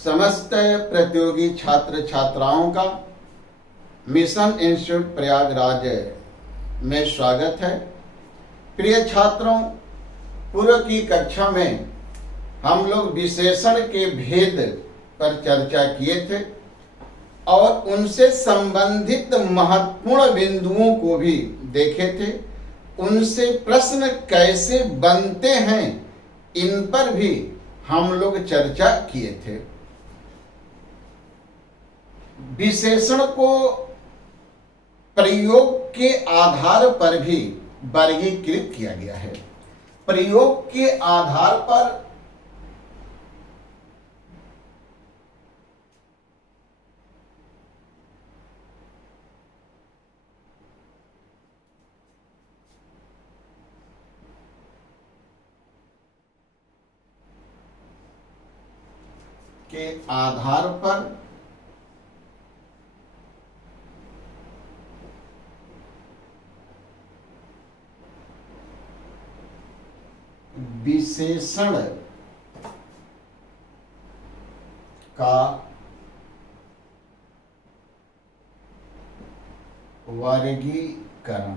समस्त प्रतियोगी छात्र छात्राओं का मिशन इंस्टीट्यूट प्रयागराज में स्वागत है। प्रिय छात्रों, पूर्व की कक्षा में हम लोग विशेषण के भेद पर चर्चा किए थे और उनसे संबंधित महत्वपूर्ण बिंदुओं को भी देखे थे। उनसे प्रश्न कैसे बनते हैं इन पर भी हम लोग चर्चा किए थे। विशेषण को प्रयोग के आधार पर भी वर्गीकृत किया गया है। प्रयोग के आधार पर विशेषण का वर्गीकरण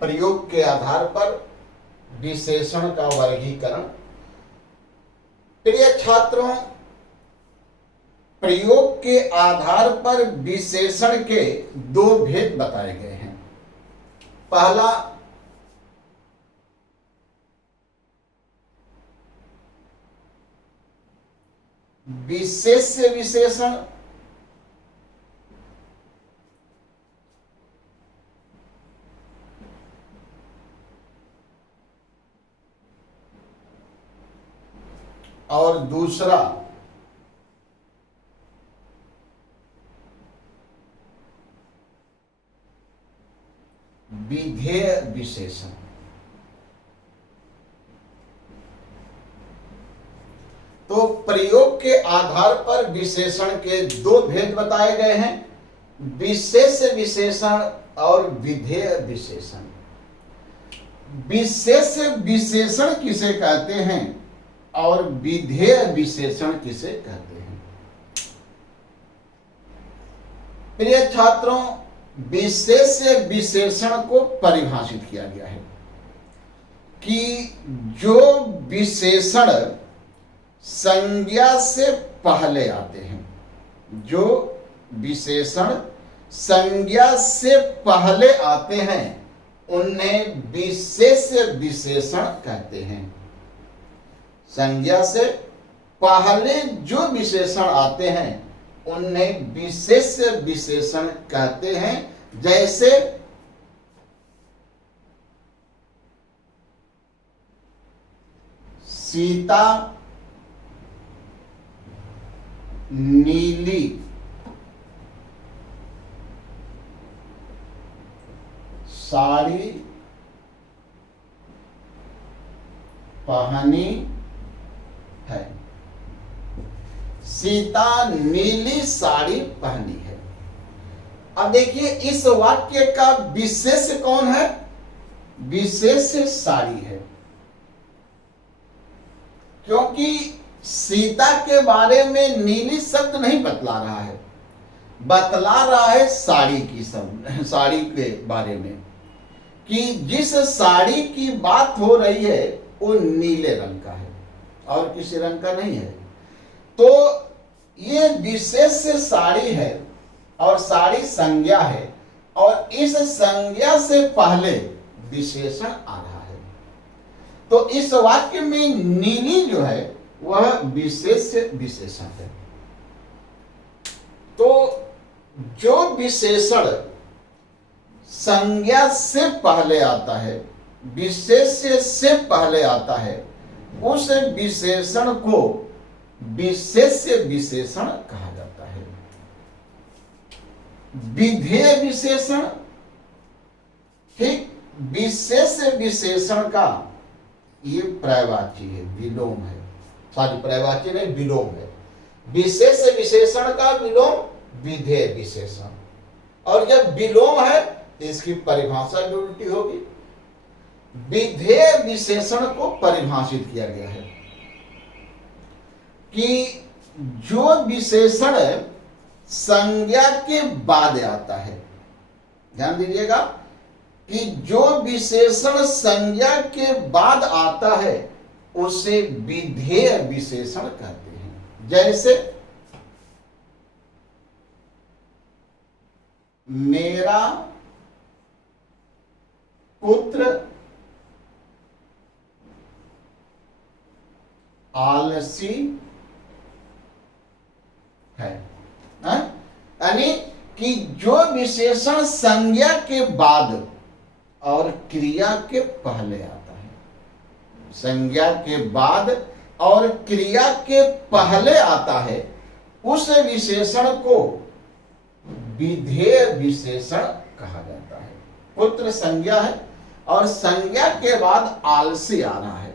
प्रयोग के आधार पर विशेषण का वर्गीकरण। प्रिय छात्रों, प्रयोग के आधार पर विशेषण के दो भेद बताए गए हैं। पहला, विशेष्य विशेषण और दूसरा विधेय विशेषण। तो प्रयोग के आधार पर विशेषण के दो भेद बताए गए हैं, विशेष विशेषण और विधेय विशेषण। विशेष विशेषण किसे कहते हैं और विधेय विशेषण किसे कहते हैं? प्रिय छात्रों, विशेष विशेषण को परिभाषित किया गया है कि जो विशेषण संज्ञा से पहले आते हैं, जो विशेषण संज्ञा से पहले आते हैं उन्हें विशेष विशेषण कहते हैं। संज्ञा से पहले जो विशेषण आते हैं उन्हें विशेष विशेषण कहते हैं। जैसे सीता नीली साड़ी पहनी है। सीता नीली साड़ी पहनी है। अब देखिए, इस वाक्य का विशेष कौन है? विशेष साड़ी है, क्योंकि सीता के बारे में नीली शब्द नहीं बतला रहा है, बतला रहा है साड़ी की साड़ी के बारे में, कि जिस साड़ी की बात हो रही है वो नीले रंग का है और किसी रंग का नहीं है। तो ये विशेष साड़ी है और साड़ी संज्ञा है और इस संज्ञा से पहले विशेषण आ रहा है। तो इस वाक्य में नीली जो है वह विशेष विशेषण है। तो जो विशेषण संज्ञा से पहले आता है, विशेष से पहले आता है, उस विशेषण को विशेष विशेषण कहा जाता है। विधेय विशेषण, ठीक, विशेष विशेषण का ये पर्यायवाची है, विलोम है। सॉरी, पर्यायवाची नहीं, विलोम है। विशेष विशेषण का विलोम विधेय विशेषण। और जब विलोम है इसकी परिभाषा भी उल्टी होगी। विधेय विशेषण को परिभाषित किया गया है कि जो विशेषण संज्ञा के बाद आता है, ध्यान दीजिएगा कि जो विशेषण संज्ञा के बाद आता है उसे विधेय विशेषण कहते हैं। जैसे मेरा पुत्र आलसी है, यानी कि जो विशेषण संज्ञा के बाद और क्रिया के पहले आता है, संज्ञा के बाद और क्रिया के पहले आता है, उस विशेषण को विधेय विशेषण कहा जाता है। पुत्र संज्ञा है और संज्ञा के बाद आलसी आ रहा है,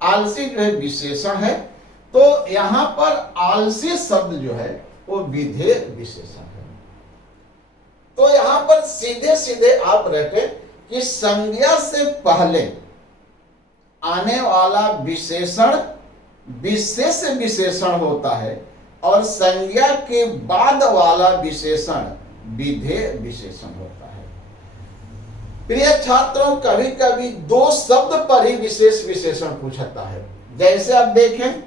आलसी जो है विशेषण है, तो यहां पर आलसी शब्द जो है वो विधेय विशेषण है। तो यहां पर सीधे सीधे आप रखें कि संज्ञा से पहले आने वाला विशेषण विशेष विशेषण होता है और संज्ञा के बाद वाला विशेषण विधेय विशेषण होता है। प्रिय छात्रों, कभी कभी दो शब्द पर ही विशेष विशेषण पूछता है। जैसे आप देखें,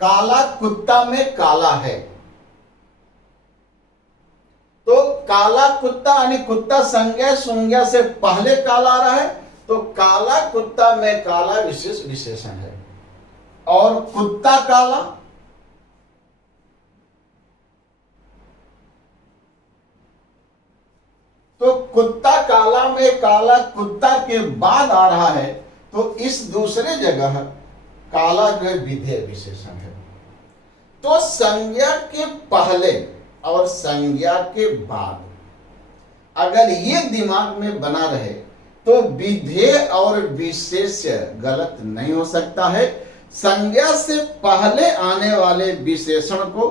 काला कुत्ता में काला है, तो काला कुत्ता यानी कुत्ता संज्ञा से पहले काला आ रहा है, तो काला कुत्ता में काला विशेष विशेषण है। और कुत्ता काला, तो कुत्ता काला में काला कुत्ता के बाद आ रहा है, तो इस दूसरे जगह काला जो है विधेय विशेषण है। तो संज्ञा के पहले और संज्ञा के बाद अगर ये दिमाग में बना रहे तो विधेय और विशेष्य गलत नहीं हो सकता है। संज्ञा से पहले आने वाले विशेषण को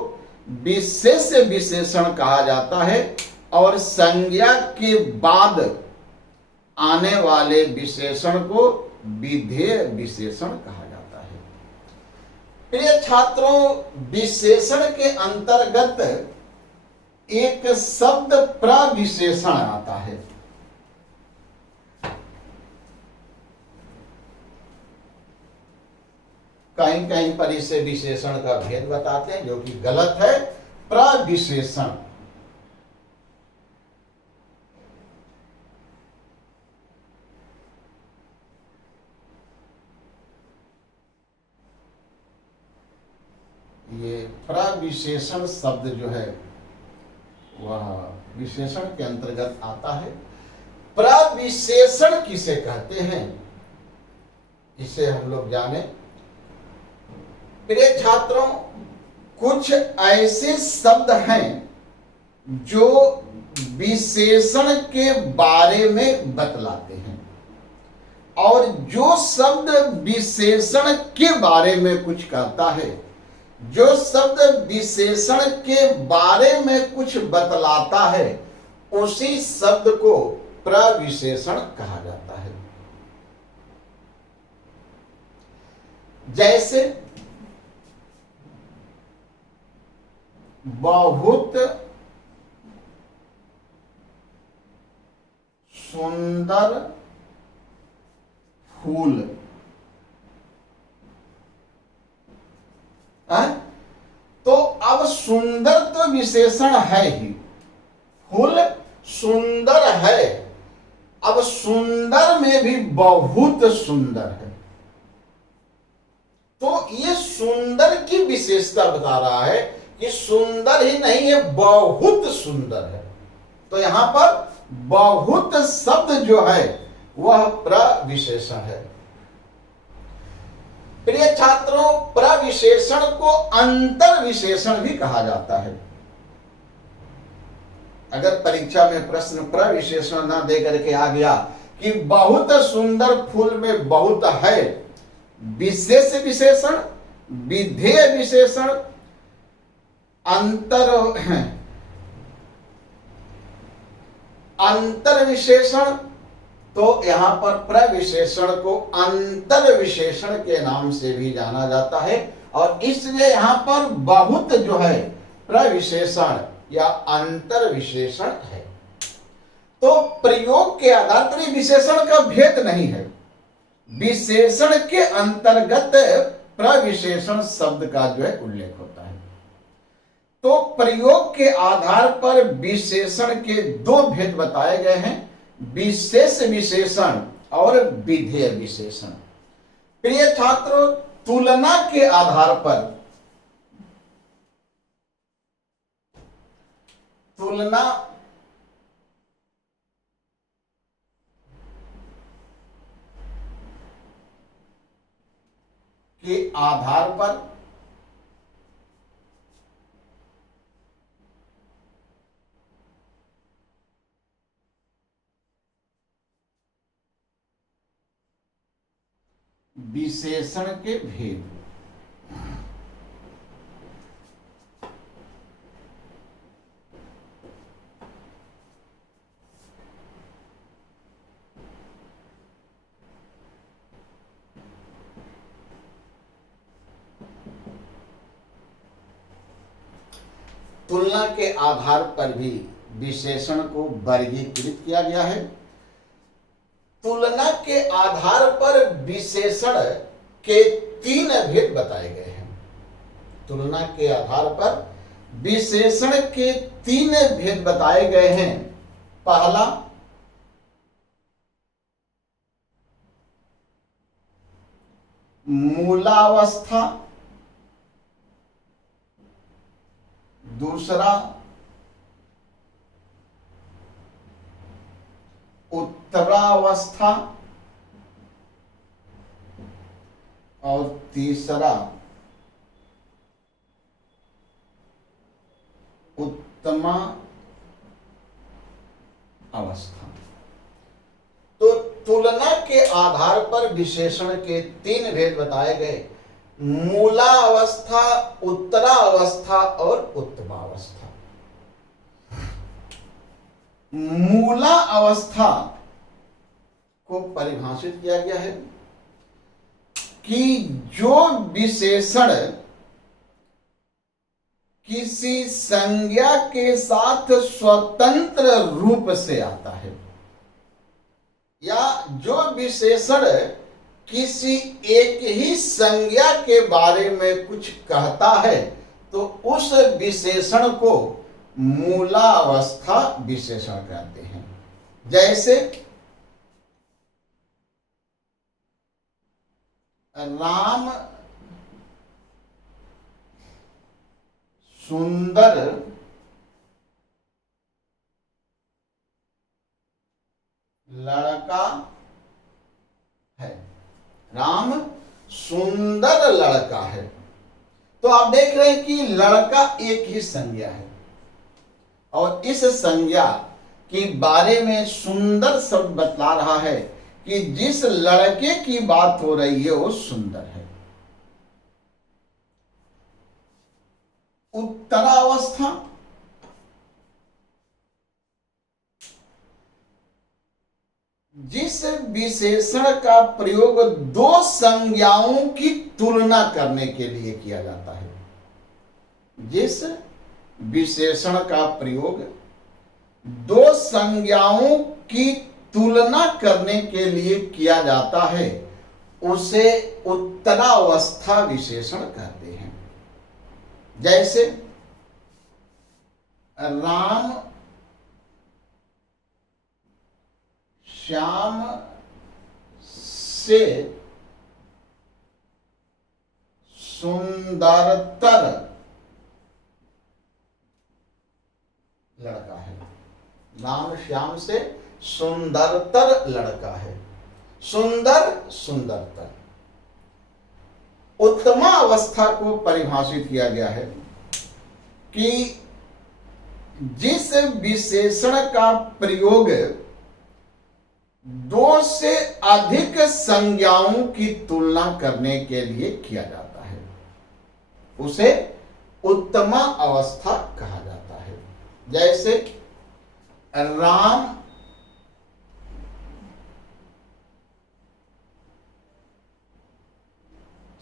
विशेष विशेषण कहा जाता है और संज्ञा के बाद आने वाले विशेषण को विधेय विशेषण कहा जाता है। प्रिय छात्रों, विशेषण के अंतर्गत एक शब्द प्रविशेषण आता है। कहीं कहीं पर इसे विशेषण का भेद बताते हैं, जो कि गलत है। प्रविशेषण ये प्रविशेषण शब्द जो है वह विशेषण के अंतर्गत आता है। प्रविशेषण किसे कहते हैं, इसे हम लोग जाने। प्रिय छात्रों, कुछ ऐसे शब्द हैं जो विशेषण के बारे में बतलाते हैं, और जो शब्द विशेषण के बारे में कुछ कहता है, जो शब्द विशेषण के बारे में कुछ बतलाता है, उसी शब्द को प्रविशेषण कहा जाता है। जैसे बहुत सुंदर फूल, तो अब सुंदर तो विशेषण है ही, फूल सुंदर है, अब सुंदर में भी बहुत सुंदर है, तो ये सुंदर की विशेषता बता रहा है कि सुंदर ही नहीं है, बहुत सुंदर है। तो यहां पर बहुत शब्द जो है वह प्रविशेषण है। प्रिय छात्रों, प्रविशेषण को अंतर विशेषण भी कहा जाता है। अगर परीक्षा में प्रश्न प्रविशेषण ना दे करके आ गया कि बहुत सुंदर फूल में बहुत है, विशेष विशेषण विधेय विशेषण, अंतर विशेषण, तो यहां पर प्रविशेषण को अंतर विशेषण के नाम से भी जाना जाता है। और इसलिए यहां पर बहुत जो है प्रविशेषण या अंतर विशेषण है। तो प्रयोग के आधार पर विशेषण का भेद नहीं है, विशेषण के अंतर्गत प्रविशेषण शब्द का जो है उल्लेख होता है। तो प्रयोग के आधार पर विशेषण के दो भेद बताए गए हैं, विशेष विशेषण और विधेय विशेषण। प्रिय छात्रों, तुलना के आधार पर तुलना के आधार पर विशेषण के भेद। तुलना के आधार पर भी विशेषण को वर्गीकृत किया गया है। तुलना के आधार पर विशेषण के तीन भेद बताए गए हैं। तुलना के आधार पर विशेषण के तीन भेद बताए गए हैं। पहला, मूलावस्था, दूसरा उत्तरावस्था और तीसरा उत्तमा अवस्था। तो तुलना के आधार पर विशेषण के तीन भेद बताए गए, मूला अवस्था, उत्तरा अवस्था और उत्तमा अवस्था। मूला अवस्था को परिभाषित किया गया है कि जो विशेषण किसी संज्ञा के साथ स्वतंत्र रूप से आता है, या जो विशेषण किसी एक ही संज्ञा के बारे में कुछ कहता है, तो उस विशेषण को मूलावस्था विशेषण कहते हैं। जैसे राम सुंदर लड़का है। राम सुंदर लड़का है। तो आप देख रहे हैं कि लड़का एक ही संज्ञा है, और इस संज्ञा के बारे में सुंदर शब्द बतला रहा है कि जिस लड़के की बात हो रही है वो सुंदर है। उत्तरावस्था, जिस विशेषण का प्रयोग दो संज्ञाओं की तुलना करने के लिए किया जाता है, जिस विशेषण का प्रयोग दो संज्ञाओं की तुलना करने के लिए किया जाता है, उसे उत्तरावस्था विशेषण कहते हैं। जैसे राम श्याम से सुंदरतर लड़का है। राम श्याम से सुंदरतर लड़का है। सुंदर, सुंदरतर। उत्तमा अवस्था को परिभाषित किया गया है कि जिस विशेषण का प्रयोग दो से अधिक संज्ञाओं की तुलना करने के लिए किया जाता है, उसे उत्तमा अवस्था कहा जाता है। जैसे राम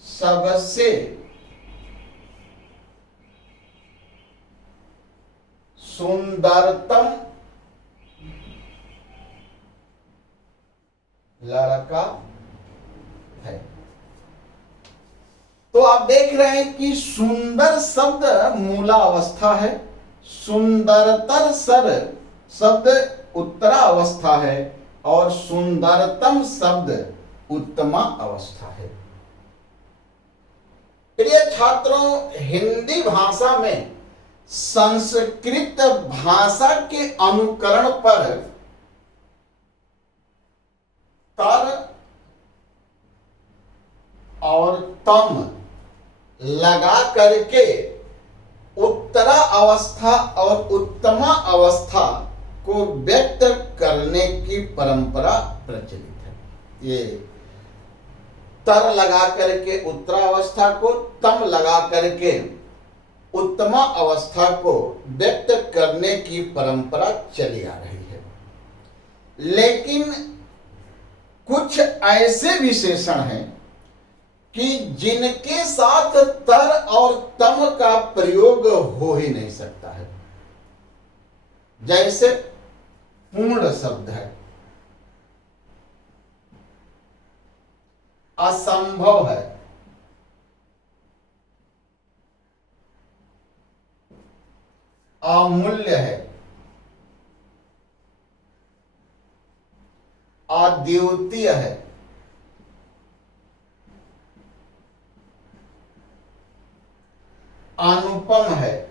सबसे सुंदरतम लड़का है। तो आप देख रहे हैं कि सुंदर शब्द मूला अवस्था है, सुंदरतर सर शब्द उत्तरा अवस्था है और सुंदरतम शब्द उत्तमा अवस्था है। प्रिय छात्रों, हिंदी भाषा में संस्कृत भाषा के अनुकरण पर तर और तम लगा करके उत्तरा अवस्था और उत्तमा अवस्था को व्यक्त करने की परंपरा प्रचलित है। ये तर लगा करके उत्तरा अवस्था को, तम लगा करके उत्तमा अवस्था को व्यक्त करने की परंपरा चली आ रही है। लेकिन कुछ ऐसे विशेषण हैं कि जिनके साथ तर और तम का प्रयोग हो ही नहीं सकता है। जैसे पूर्ण शब्द है, असंभव है, अमूल्य है, अद्वितीय है, अनुपम है,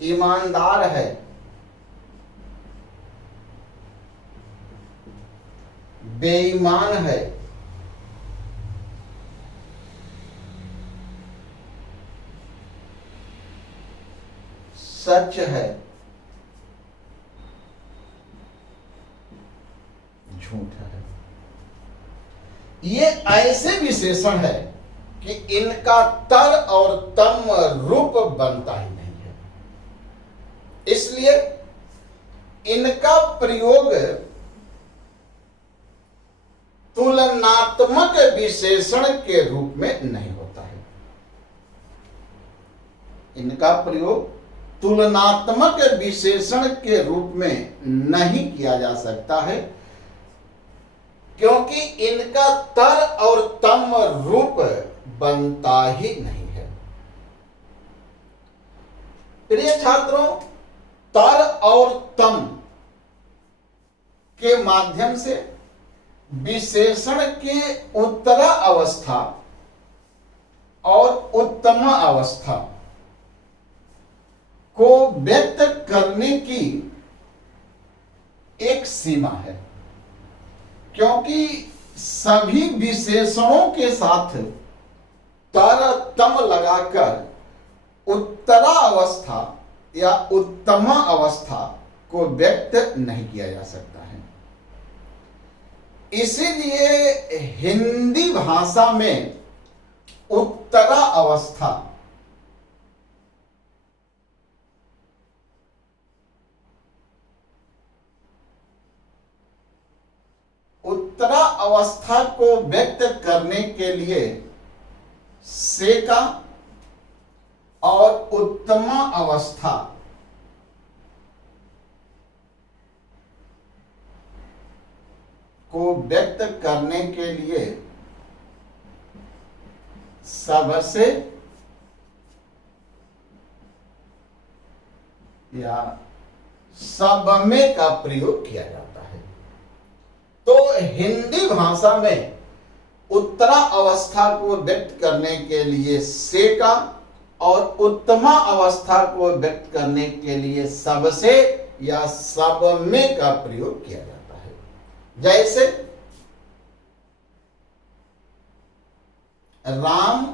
ईमानदार है, बेईमान है, सच है, झूठ है। ये ऐसे विशेषण है कि इनका तर और तम रूप बनता ही नहीं है। इसलिए इनका प्रयोग तुलनात्मक विशेषण के रूप में नहीं होता है। इनका प्रयोग तुलनात्मक विशेषण के रूप में नहीं किया जा सकता है, क्योंकि इनका तर और तम रूप बनता ही नहीं है। प्रिय छात्रों, तर और तम के माध्यम से विशेषण के उत्तरा अवस्था और उत्तमा अवस्था को व्यक्त करने की एक सीमा है, क्योंकि सभी विशेषणों के साथ तर तम लगाकर उत्तरा अवस्था या उत्तमा अवस्था को व्यक्त नहीं किया जा सकता है। इसीलिए हिंदी भाषा में उत्तरा अवस्था उत्तरा अवस्था को व्यक्त करने के लिए से का और उत्तमा अवस्था को व्यक्त करने के लिए सबसे या सब में का प्रयोग किया जाता है। तो हिंदी भाषा में उत्तरा अवस्था को व्यक्त करने के लिए से का और उत्तमा अवस्था को व्यक्त करने के लिए सबसे या सब में का प्रयोग किया जाता है। जैसे राम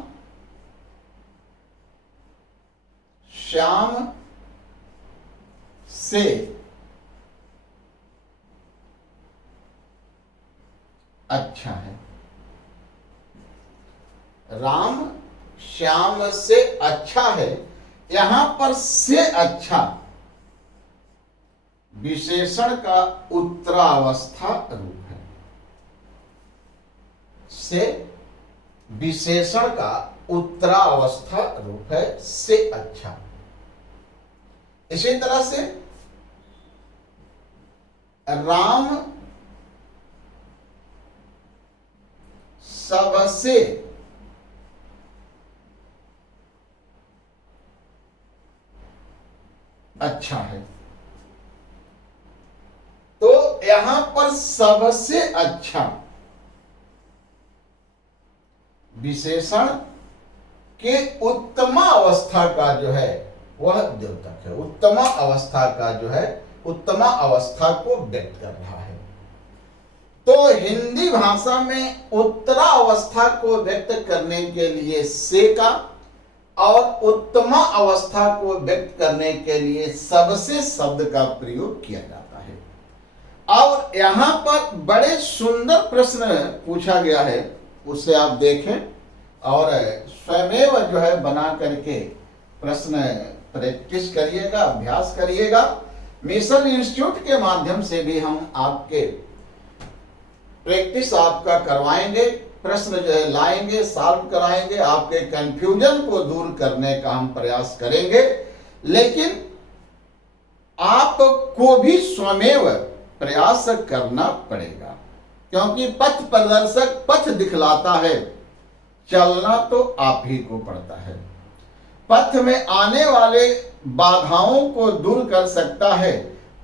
श्याम से अच्छा है। राम श्याम से अच्छा है, यहां पर से अच्छा विशेषण का उत्तरावस्था रूप है। से विशेषण का उत्तरावस्था रूप है, से अच्छा। इसी तरह से राम सबसे अच्छा है, तो यहां पर सबसे अच्छा विशेषण के उत्तम अवस्था का जो है वह द्योतक है। उत्तम अवस्था का जो है उत्तम अवस्था को व्यक्त कर रहा है। तो हिंदी भाषा में उत्तरा अवस्था को व्यक्त करने के लिए से का और उत्तम अवस्था को व्यक्त करने के लिए सबसे शब्द का प्रयोग किया जाता है। और यहां पर बड़े सुंदर प्रश्न पूछा गया है, उसे आप देखें और स्वयमेव जो है बना करके प्रश्न प्रैक्टिस करिएगा, अभ्यास करिएगा। मिशन इंस्टीट्यूट के माध्यम से भी हम आपके प्रैक्टिस आपका करवाएंगे, प्रश्न जो है लाएंगे, सॉल्व कराएंगे, आपके कंफ्यूजन को दूर करने का हम प्रयास करेंगे। लेकिन आपको भी स्वयं प्रयास करना पड़ेगा, क्योंकि पथ प्रदर्शक पथ दिखलाता है, चलना तो आप ही को पड़ता है। पथ में आने वाले बाधाओं को दूर कर सकता है,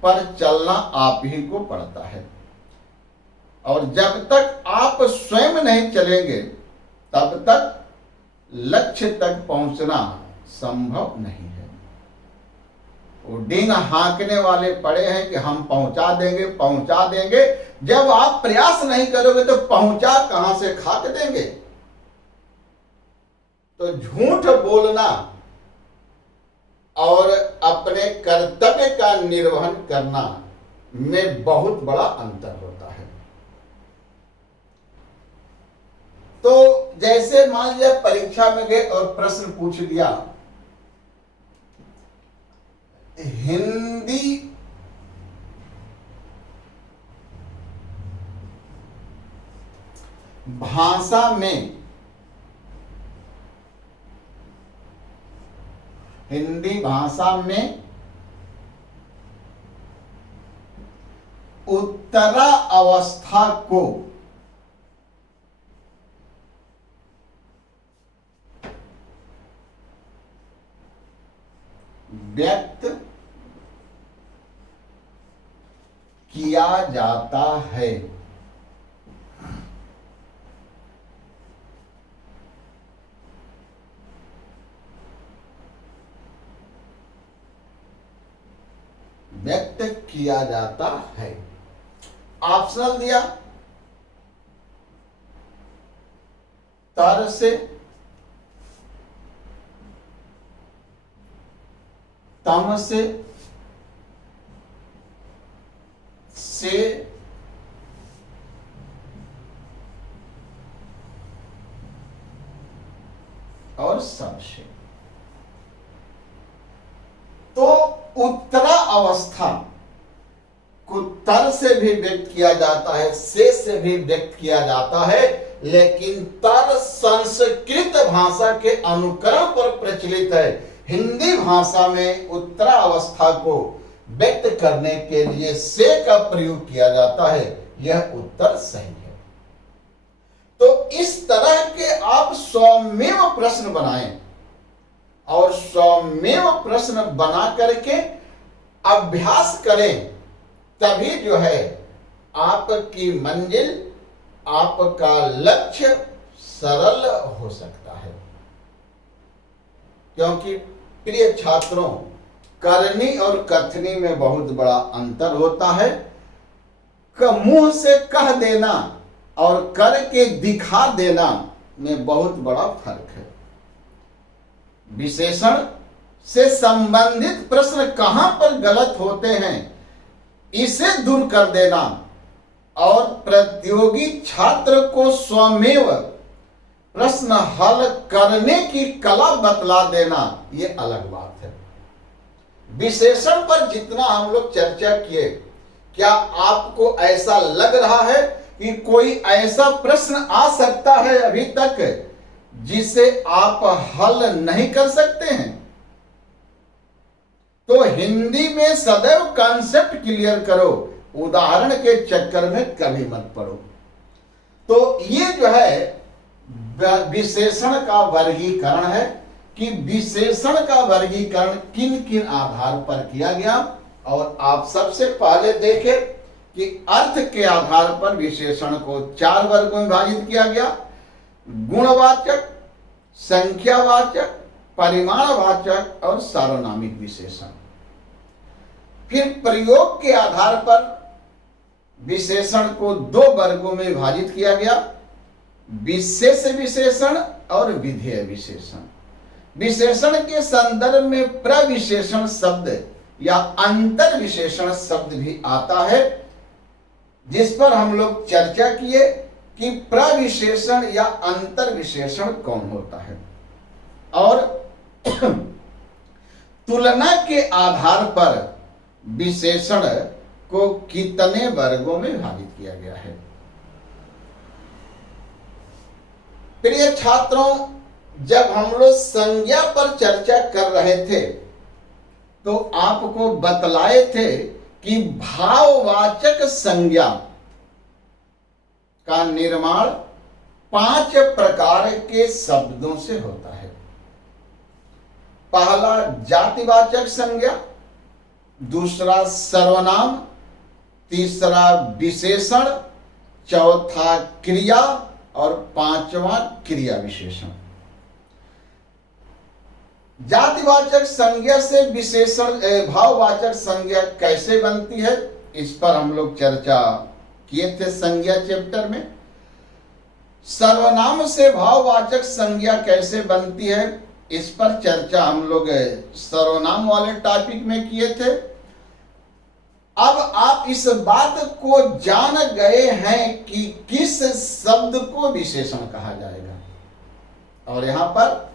पर चलना आप ही को पड़ता है। और जब तक आप स्वयं नहीं चलेंगे तब तक लक्ष्य तक पहुंचना संभव नहीं है। वो डींग हाँकने वाले पड़े हैं कि हम पहुंचा देंगे पहुंचा देंगे। जब आप प्रयास नहीं करोगे तो पहुंचा कहां से खाक देंगे। तो झूठ बोलना और अपने कर्तव्य का निर्वहन करना में बहुत बड़ा अंतर होता है। तो जैसे मान लिया परीक्षा में गए और प्रश्न पूछ लिया, हिंदी भाषा में उत्तरा अवस्था को व्यक्त किया जाता है। व्यक्त किया जाता है। ऑप्शनल दिया, तर से, तम से और सब से। तो उत्तरा अवस्था को तर से भी व्यक्त किया जाता है, से भी व्यक्त किया जाता है, लेकिन तर संस्कृत भाषा के अनुकरण पर प्रचलित है। हिंदी भाषा में उत्तरा अवस्था को व्यक्त करने के लिए से का प्रयोग किया जाता है। यह उत्तर सही है। तो इस तरह के आप स्वमेव प्रश्न बनाएं और स्वमेव प्रश्न बना करके अभ्यास करें, तभी जो है आपकी मंजिल, आपका लक्ष्य सरल हो सकता है। क्योंकि प्रिय छात्रों, करनी और कथनी में बहुत बड़ा अंतर होता है। मुंह से कह देना और करके दिखा देना में बहुत बड़ा फर्क है। विशेषण से संबंधित प्रश्न कहां पर गलत होते हैं, इसे दूर कर देना और प्रतियोगी छात्र को स्वमेव प्रश्न हल करने की कला बतला देना, ये अलग बात है। विशेषण पर जितना हम लोग चर्चा किए, क्या आपको ऐसा लग रहा है कि कोई ऐसा प्रश्न आ सकता है अभी तक जिसे आप हल नहीं कर सकते हैं? तो हिंदी में सदैव कॉन्सेप्ट क्लियर करो, उदाहरण के चक्कर में कभी मत पड़ो। तो ये जो है विशेषण का वर्गीकरण है कि विशेषण का वर्गीकरण किन किन आधार पर किया गया। और आप सबसे पहले देखें कि अर्थ के आधार पर विशेषण को 4 वर्गों में विभाजित किया गया: गुणवाचक, संख्यावाचक, परिमाणवाचक और सार्वनामिक विशेषण। फिर प्रयोग के आधार पर विशेषण को 2 वर्गों में विभाजित किया गया: विशेष विशेषण और विधेय विशेषण। विशेषण के संदर्भ में प्रविशेषण शब्द या अंतर विशेषण शब्द भी आता है, जिस पर हम लोग चर्चा किए कि प्रविशेषण या अंतर विशेषण कौन होता है। और तुलना के आधार पर विशेषण को कितने वर्गों में विभाजित किया गया है। प्रिय छात्रों, जब हम लोग संज्ञा पर चर्चा कर रहे थे तो आपको बतलाए थे कि भाववाचक संज्ञा का निर्माण 5 प्रकार के शब्दों से होता है। पहला जातिवाचक संज्ञा, दूसरा सर्वनाम, तीसरा विशेषण, चौथा क्रिया और 5वां क्रिया विशेषण। जातिवाचक संज्ञा से विशेषण भाववाचक संज्ञा कैसे बनती है, इस पर हम लोग चर्चा किए थे संज्ञा चैप्टर में। सर्वनाम से भाववाचक संज्ञा कैसे बनती है, इस पर चर्चा हम लोग सर्वनाम वाले टॉपिक में किए थे। अब आप इस बात को जान गए हैं कि किस शब्द को विशेषण कहा जाएगा, और यहां पर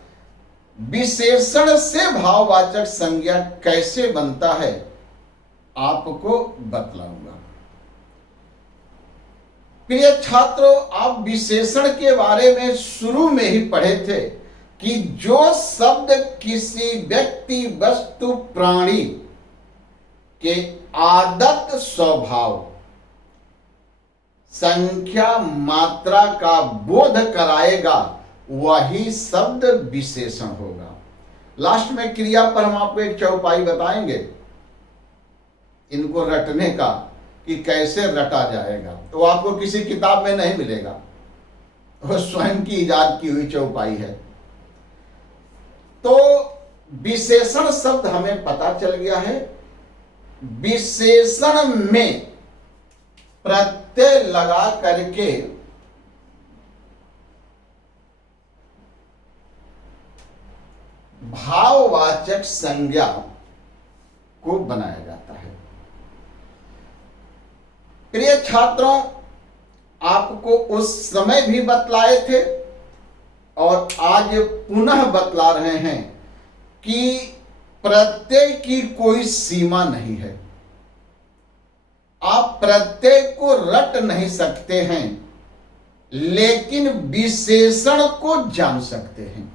विशेषण से भाववाचक संज्ञा कैसे बनता है आपको बतलाऊंगा। प्रिय छात्रों, आप विशेषण के बारे में शुरू में ही पढ़े थे कि जो शब्द किसी व्यक्ति, वस्तु, प्राणी के आदत, स्वभाव, संख्या, मात्रा का बोध कराएगा वही शब्द विशेषण होगा। लास्ट में क्रिया पर हम आपको एक चौपाई बताएंगे इनको रटने का कि कैसे रटा जाएगा, तो आपको किसी किताब में नहीं मिलेगा, वो स्वयं की इजाद की हुई चौपाई है। तो विशेषण शब्द हमें पता चल गया है। विशेषण में प्रत्यय लगा करके भाववाचक संज्ञा को बनाया जाता है। प्रिय छात्रों, आपको उस समय भी बतलाए थे और आज पुनः बतला रहे हैं कि प्रत्यय की कोई सीमा नहीं है। आप प्रत्यय को रट नहीं सकते हैं, लेकिन विशेषण को जान सकते हैं,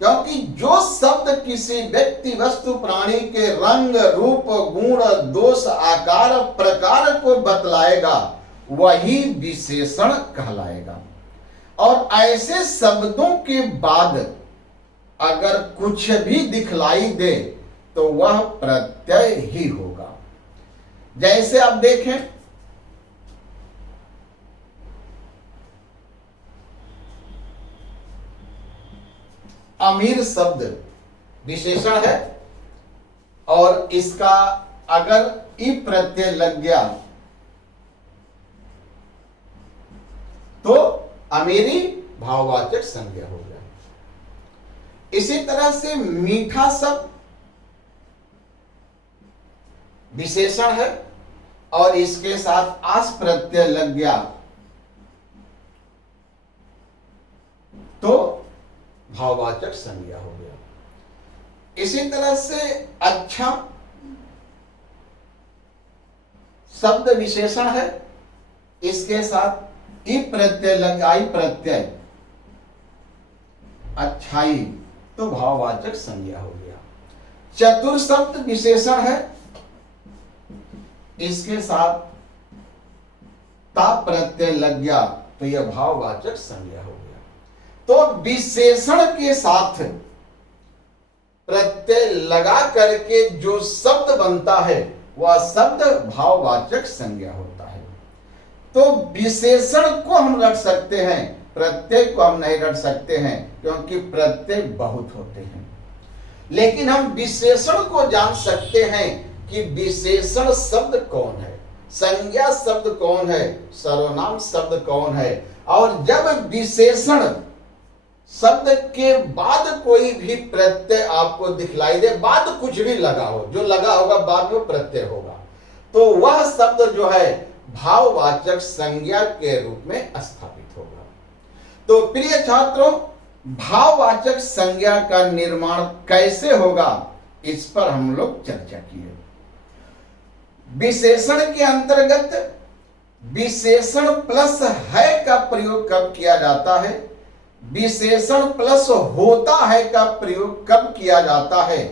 क्योंकि जो शब्द किसी व्यक्ति, वस्तु, प्राणी के रंग, रूप, गुण, दोष, आकार, प्रकार को बतलाएगा वही विशेषण कहलाएगा। और ऐसे शब्दों के बाद अगर कुछ भी दिखलाई दे तो वह प्रत्यय ही होगा। जैसे आप देखें, अमीर शब्द विशेषण है और इसका अगर ई प्रत्यय लग गया तो अमीरी भाववाचक संज्ञा हो गया। इसी तरह से मीठा शब्द विशेषण है और इसके साथ आस प्रत्यय लग गया तो भाववाचक संज्ञा हो गया। इसी तरह से अच्छा शब्द विशेषण है, इसके साथ ई प्रत्यय लग, आई प्रत्यय अच्छाई तो भाववाचक संज्ञा हो गया। चतुर शब्द विशेषण है, इसके साथ ता प्रत्यय लग गया तो यह भाववाचक संज्ञा हो गया। तो विशेषण के साथ प्रत्यय लगा करके जो शब्द बनता है वह शब्द भाववाचक संज्ञा होता है। तो विशेषण को हम रख सकते हैं, प्रत्यय को हम नहीं रख सकते हैं, क्योंकि प्रत्यय बहुत होते हैं। लेकिन हम विशेषण को जान सकते हैं कि विशेषण शब्द कौन है, संज्ञा शब्द कौन है, सर्वनाम शब्द कौन है। और जब विशेषण शब्द के बाद कोई भी प्रत्यय आपको दिखलाई दे, बाद कुछ भी लगा हो, जो लगा होगा बाद में प्रत्यय होगा, तो वह शब्द जो है भाववाचक संज्ञा के रूप में स्थापित होगा। तो प्रिय छात्रों, भाववाचक संज्ञा का निर्माण कैसे होगा, इस पर हम लोग चर्चा किए। विशेषण के अंतर्गत विशेषण प्लस है का प्रयोग कब किया जाता है, विशेषण प्लस होता है का प्रयोग कब किया जाता है,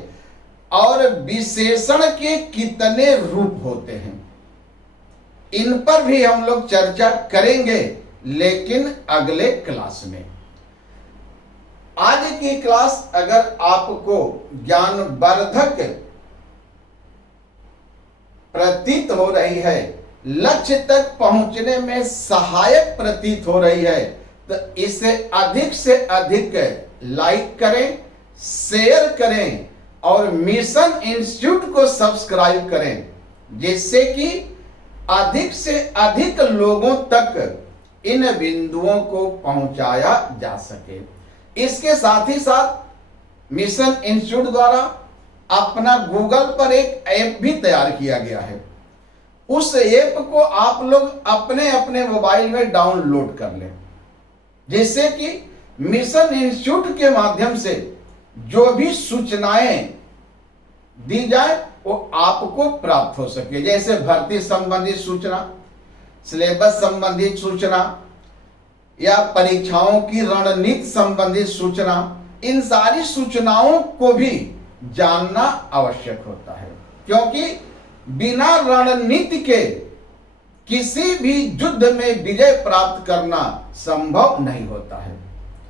और विशेषण के कितने रूप होते हैं, इन पर भी हम लोग चर्चा करेंगे, लेकिन अगले क्लास में। आज की क्लास अगर आपको ज्ञानवर्धक प्रतीत हो रही है, लक्ष्य तक पहुंचने में सहायक प्रतीत हो रही है, तो इसे अधिक से अधिक लाइक करें, शेयर करें और मिशन इंस्टीट्यूट को सब्सक्राइब करें, जिससे कि अधिक से अधिक लोगों तक इन बिंदुओं को पहुंचाया जा सके। इसके साथ ही साथ मिशन इंस्टीट्यूट द्वारा अपना गूगल पर एक ऐप भी तैयार किया गया है। उस ऐप को आप लोग अपने अपने मोबाइल में डाउनलोड कर लें, जिससे कि मिशन इंस्टीट्यूट के माध्यम से जो भी सूचनाएं दी जाए वो आपको प्राप्त हो सके। जैसे भर्ती संबंधित सूचना, सिलेबस संबंधित सूचना या परीक्षाओं की रणनीति संबंधित सूचना, इन सारी सूचनाओं को भी जानना आवश्यक होता है, क्योंकि बिना रणनीति के किसी भी युद्ध में विजय प्राप्त करना संभव नहीं होता है।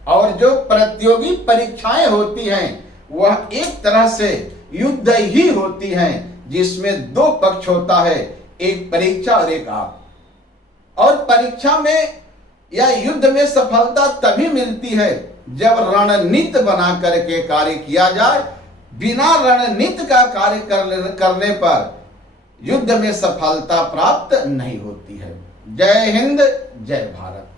और जो प्रतियोगी परीक्षाएं होती हैं वह एक तरह से युद्ध ही होती हैं, जिसमें दो पक्ष होता है, एक परीक्षा और एक आप। और परीक्षा में या युद्ध में सफलता तभी मिलती है जब रणनीति बना करके कार्य किया जाए। बिना रणनीति का कार्य करने पर युद्ध में सफलता प्राप्त नहीं होती है। जय हिंद, जय भारत।